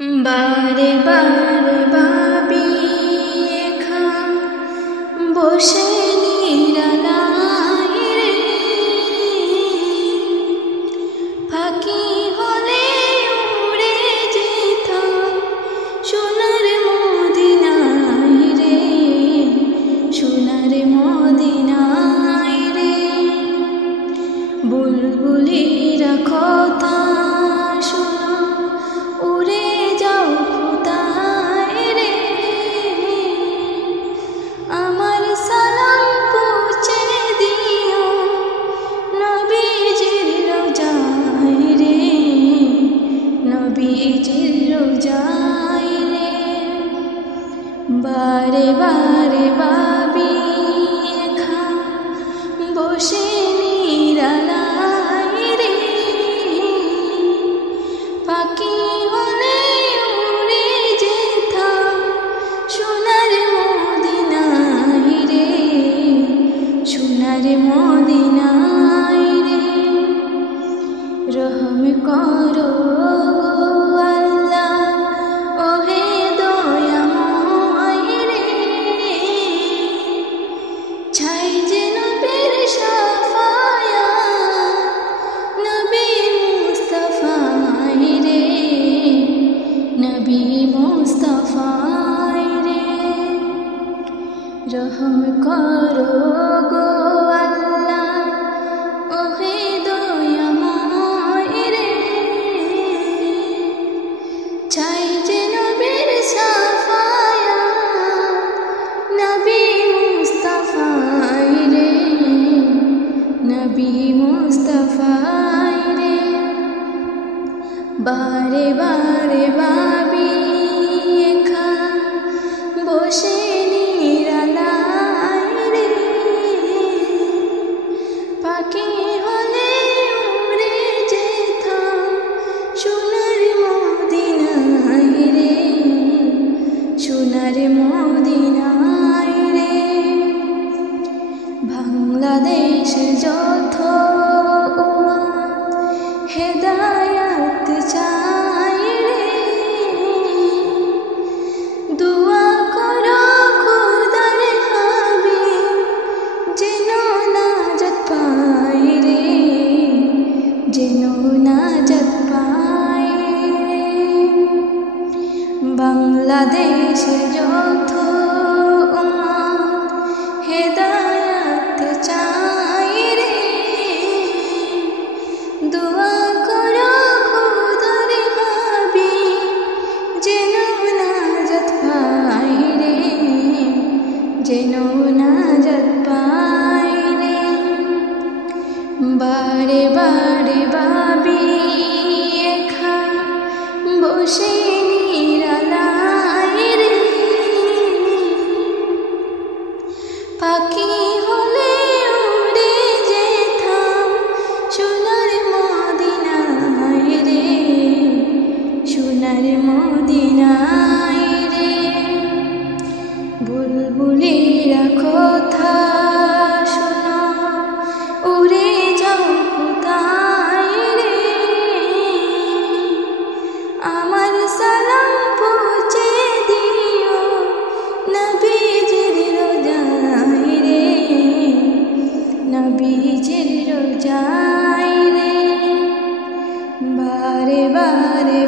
বারে বারে ভাবি একা বসে নিরালায় রে, ফাঁকি হলে উড়ে যেতাম সোনার মদিনায় রে, সোনার মদিনায় রে। বুলবুলিরা কথা শোনো, উড়ে যাও কোথায় রে, আমার সালাম পৌঁছে দিও নবীজির রোজায় রে, নবীজির রোজায় রে। বারে বারে ভাবি একা বসে নিরালায় রে, ফাঁকি হলে উড়ে যেতাম সোনার মদিনায় রে, সোনার মদিনায় রে। রহম করো আল্লাহ ওহে দয়াময় রে, চাই যে নবীর শাফায়াত নবী মুস্তাফায় রে, নবী মুস্তাফায় রে। রহম করো গো আল্লাহ ওহে দয়াময় রে, চাই যে নবীর শাফায়াত নবী মুস্তাফায় রে, নবী মুস্তাফায় রে। বারে বারে ভাবি একা বসে নিরালায় রে, ফাঁকি হলে উড়ে যেতাম সোনার মদিনায় রে, সোনার মদিনায় রে। বাংলাদেশের যত হেদায়াত চাই রে, দুয়া করো খোদার হাবিব যেন নাজাত পাই রে, যেন নাজাত পাই রে। বাংলাদেশের যত হেদায়াত চাই রে, দুয়া করো খোদার হাবিব যেন নাজাত পাই রে, যেন নাজাত পাই রে। বারে বারে ভাবি একা বসে নিরালায় রে, ফাঁকি হলে উড়ে যেতাম সোনার মদিনায় রে, সোনার মদিনায় রে। বুলবুলিরা কথা শোনো, উড়ে যাও কোথায় রে, আমার সালাম পৌঁছে দিও নবীজির রোজায় রে, নবীজির রোজায় রে। বারে বারে